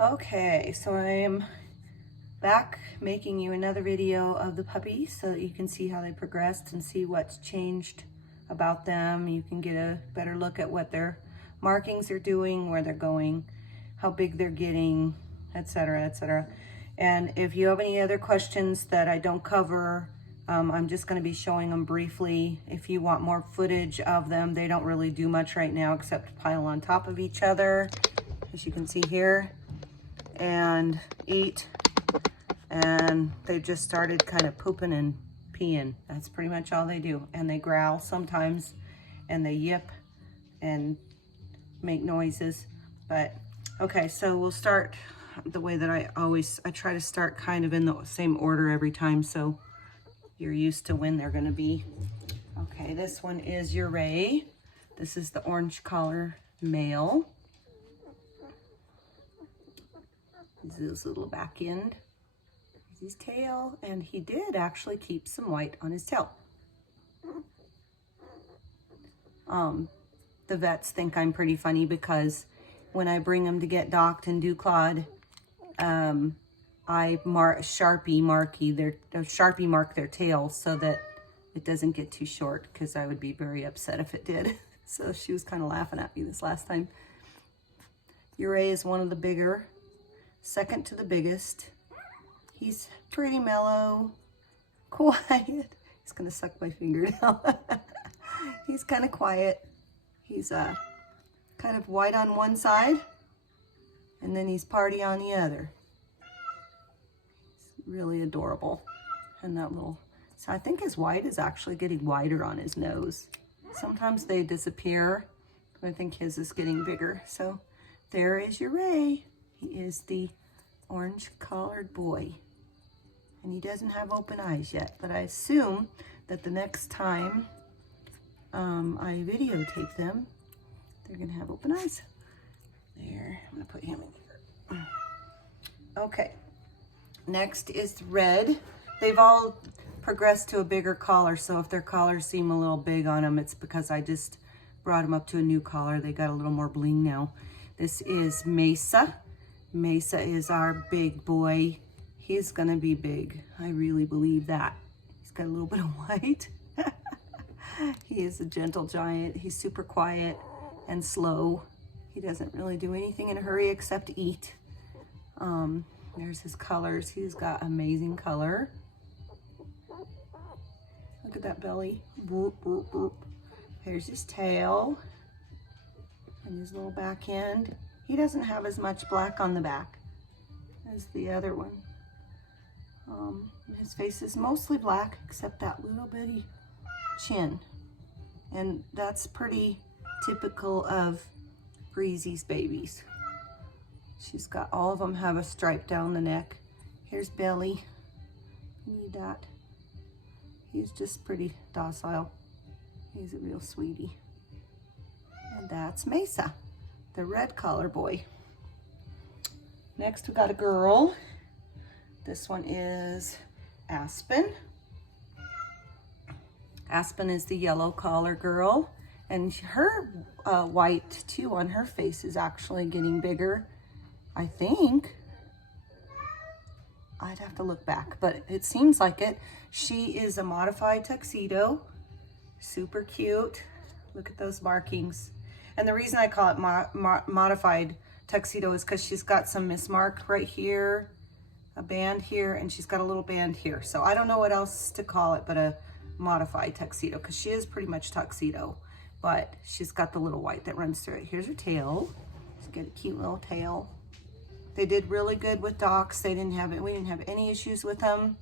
Okay, so I am back making you another video of the puppies so that you can see how they progressed and see what's changed about them. You can get a better look at what their markings are doing, where they're going, how big they're getting, etc., etc. And if you have any other questions that I don't cover, I'm just going to be showing them briefly. If you want more footage of them, they don't really do much right now except pile on top of each other, as you can see here, and eat. And they've just started kind of pooping and peeing. That's pretty much all they do. And they growl sometimes, and they yip and make noises. But okay, so we'll start the way that I try to start kind of in the same order every time, so you're used to when they're gonna be. Okay, this one is your Ray. This is the orange collar male. This is his little back end. His tail, and he did actually keep some white on his tail. The vets think I'm pretty funny because when I bring them to get docked and declawed, I Sharpie mark their tail so that it doesn't get too short, because I would be very upset if it did. So she was kind of laughing at me this last time. Ray is one of the bigger, second to the biggest. He's pretty mellow, quiet. He's gonna suck my finger now. He's kind of quiet. He's kind of white on one side, and then he's party on the other. He's really adorable. And that little, so I think his white is actually getting whiter on his nose. Sometimes they disappear, but I think his is getting bigger. So there is your Ray. He is the orange collared boy. And he doesn't have open eyes yet, but I assume that the next time I videotape them, they're gonna have open eyes. There, I'm gonna put him in here. Okay, next is red. They've all progressed to a bigger collar, so if their collars seem a little big on them, it's because I just brought them up to a new collar. They got a little more bling now. This is Mesa. Mesa is our big boy. He's gonna be big. I really believe that. He's got a little bit of white. He is a gentle giant. He's super quiet and slow. He doesn't really do anything in a hurry except eat. There's his colors. He's got amazing color. Look at that belly. Boop, boop, boop. Here's his tail and his little back end. He doesn't have as much black on the back as the other one. His face is mostly black except that little bitty chin, and that's pretty typical of Breezy's babies. She's got, all of them have a stripe down the neck. Here's Belly. Need that. He's just pretty docile. He's a real sweetie. And that's Mesa, the red collar boy. Next we got a girl. This one is Aspen. Aspen is the yellow collar girl, and her white too on her face is actually getting bigger, I think. I'd have to look back, but it seems like it. She is a modified tuxedo, super cute. Look at those markings. And the reason I call it modified tuxedo is because she's got some mismark right here, a band here, and she's got a little band here. So I don't know what else to call it but a modified tuxedo, because she is pretty much tuxedo, but she's got the little white that runs through it. Here's her tail. She's got a cute little tail. They did really good with docks. We didn't have any issues with them.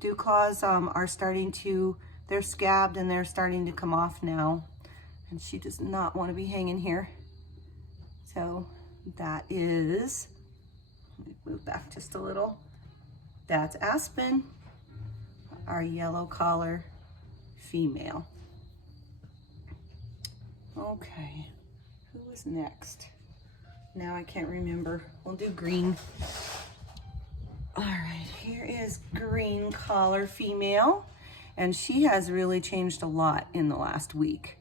Dew claws are starting to, they're scabbed and they're starting to come off now. And she does not want to be hanging here. So that is, let me move back just a little. That's Aspen, our yellow collar female. Okay, who was next? Now I can't remember. We'll do green. All right, here is green collar female, and she has really changed a lot in the last week.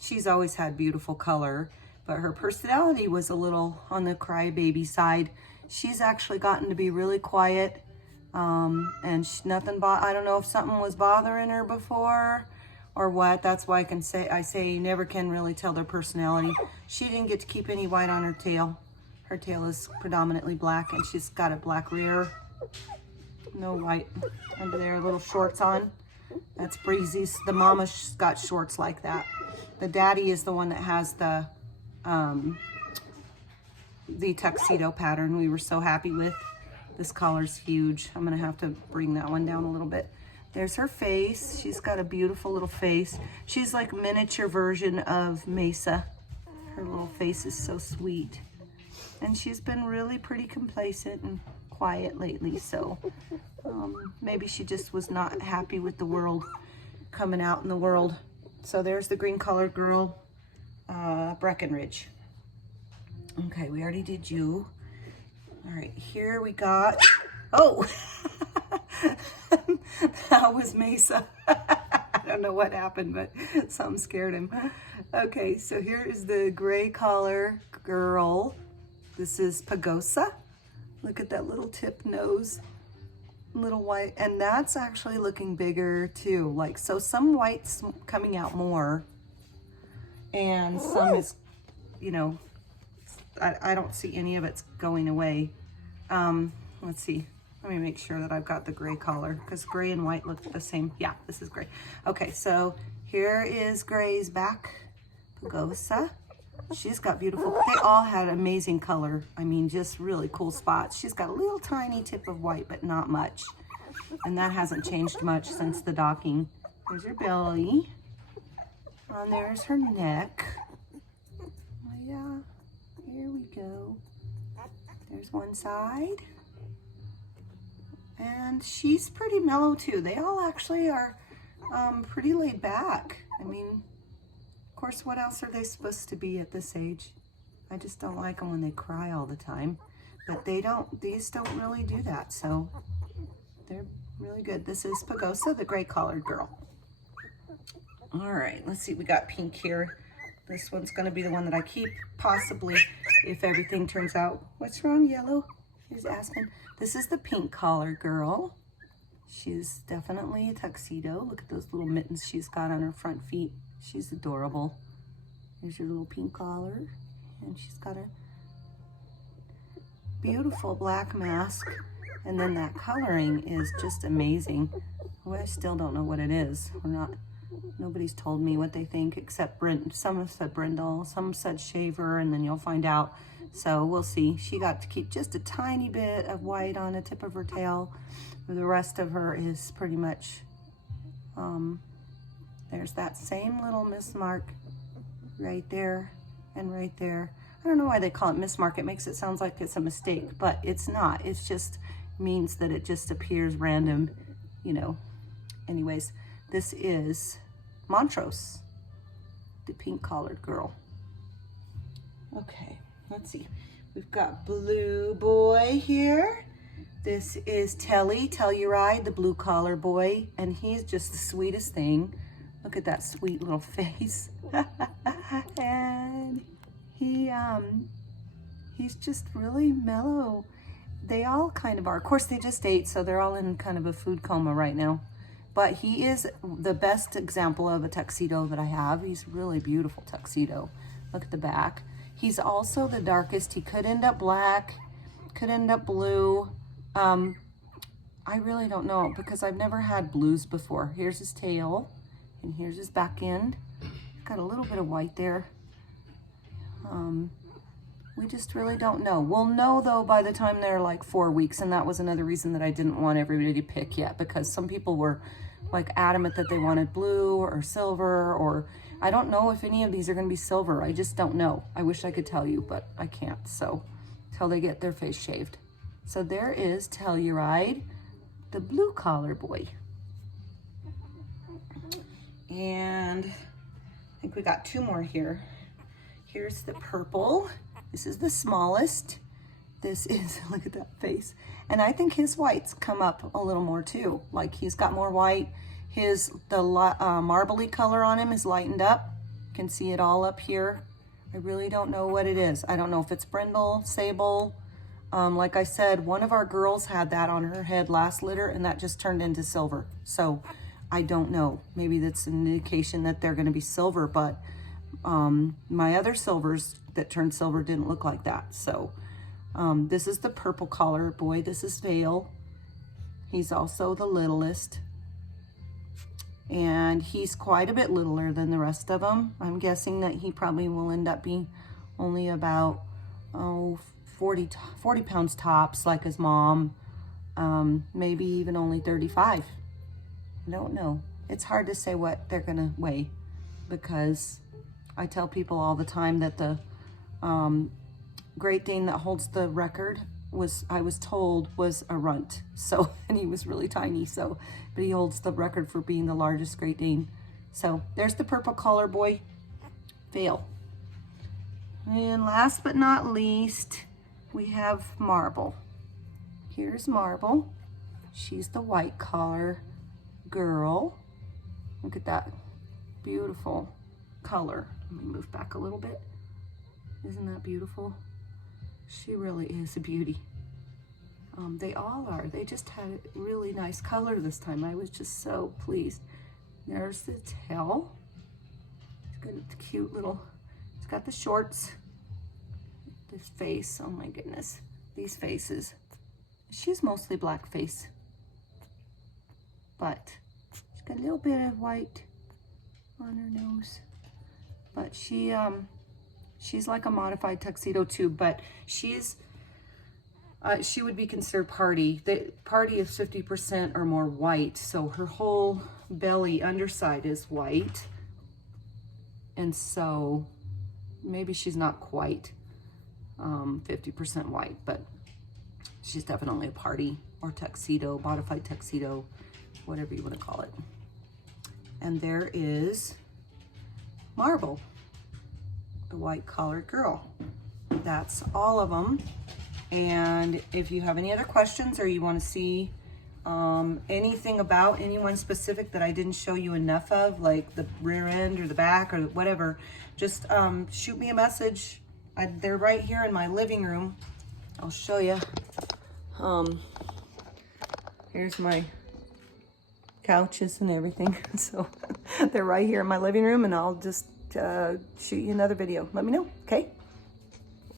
She's always had beautiful color, but her personality was a little on the crybaby side. She's actually gotten to be really quiet, and I don't know if something was bothering her before or what. That's why I say you never can really tell their personality. She didn't get to keep any white on her tail. Her tail is predominantly black, and she's got a black rear. No white under there, little shorts on. That's Breezy's. The mama's got shorts like that. The daddy is the one that has the tuxedo pattern we were so happy with. This collar's huge. I'm gonna have to bring that one down a little bit. There's her face. She's got a beautiful little face. She's like a miniature version of Mesa. Her little face is so sweet. And she's been really pretty complacent and quiet lately, so maybe she just was not happy with the world, coming out in the world. So there's the green collared girl, Breckenridge. Okay, we already did you. All right, here we got, oh, that was Mesa. I don't know what happened, but something scared him. Okay, so here is the gray collar girl. This is Pagosa. Look at that little tip nose, little white, and that's actually looking bigger too. Like, so some white's coming out more, and some is, you know, I don't see any of it's going away. Let's see. Let me make sure that I've got the gray collar, because gray and white look the same. Yeah, this is gray. Okay, so here is Gray's back, Pagosa. She's got beautiful, they all had amazing color. I mean, just really cool spots. She's got a little tiny tip of white, but not much. And that hasn't changed much since the docking. There's her belly. And there's her neck. Oh yeah, here we go. There's one side. And she's pretty mellow too. They all actually are pretty laid back. I mean, of course, what else are they supposed to be at this age? I just don't like them when they cry all the time. But these don't really do that, so they're really good. This is Pagosa, the gray collared girl. All right, let's see, we got pink here. This one's gonna be the one that I keep, possibly, if everything turns out. What's wrong, Yellow? Here's Aspen. This is the pink collar girl. She's definitely a tuxedo. Look at those little mittens she's got on her front feet. She's adorable. Here's your little pink collar. And she's got a beautiful black mask. And then that coloring is just amazing. Well, I still don't know what it is. Nobody's told me what they think, except some have said brindle, some said shaver, and then you'll find out. So we'll see. She got to keep just a tiny bit of white on the tip of her tail. The rest of her is pretty much, there's that same little mismark right there and right there. I don't know why they call it mismark. It makes it sound like it's a mistake, but it's not. It's just means that it just appears random, you know. Anyways, this is Montrose, the pink collared girl. Okay, let's see. We've got Blue Boy here. This is Telluride, the blue collar boy, and he's just the sweetest thing. Look at that sweet little face. And he's just really mellow. They all kind of are. Of course, they just ate, so they're all in kind of a food coma right now. But he is the best example of a tuxedo that I have. He's a really beautiful tuxedo. Look at the back. He's also the darkest. He could end up black, could end up blue. I really don't know, because I've never had blues before. Here's his tail, and here's his back end. Got a little bit of white there. We just really don't know. We'll know, though, by the time they're like 4 weeks, and that was another reason that I didn't want everybody to pick yet, because some people were like adamant that they wanted blue or silver, or I don't know if any of these are going to be silver. I just don't know. I wish I could tell you, but I can't. So till they get their face shaved. So there is Telluride, the blue collar boy. And I think we got 2 more here. Here's the purple. This is the smallest. This is, look at that face. And I think his whites come up a little more too. Like, he's got more white. The marbly color on him is lightened up. You can see it all up here I really don't know what it is. I don't know if it's brindle, sable. Like I said, one of our girls had that on her head last litter and that just turned into silver. So I don't know. Maybe that's an indication that they're going to be silver, but my other silvers that turned silver didn't look like that. So this is the purple collar boy. This is Vale. He's also the littlest. And he's quite a bit littler than the rest of them. I'm guessing that he probably will end up being only about 40 pounds tops, like his mom. Maybe even only 35. I don't know. It's hard to say what they're gonna weigh, because I tell people all the time that the Great Dane that holds the record I was told was a runt. So, and he was really tiny, so, but he holds the record for being the largest Great Dane. So there's the purple collar boy, Vale. And last but not least, we have Marble. Here's Marble. She's the white collar girl. Look at that beautiful color. Let me move back a little bit. Isn't that beautiful? She really is a beauty. They all are. They just had a really nice color this time. I was just so pleased. There's the tail. It's got a cute little, it's got the shorts. This face, oh my goodness. These faces. She's mostly black face. But she's got a little bit of white on her nose. But she's like a modified tuxedo too, but she would be considered party. The party is 50% or more white, so her whole belly underside is white. And so maybe she's not quite 50% white, but she's definitely a party or tuxedo, modified tuxedo, whatever you want to call it. And there is Marble, the white collared girl. That's all of them. And if you have any other questions or you want to see anything about anyone specific that I didn't show you enough of, like the rear end or the back or whatever, just shoot me a message. They're right here in my living room. I'll show you. Here's my couches and everything. So they're right here in my living room, and I'll just shoot you another video. Let me know.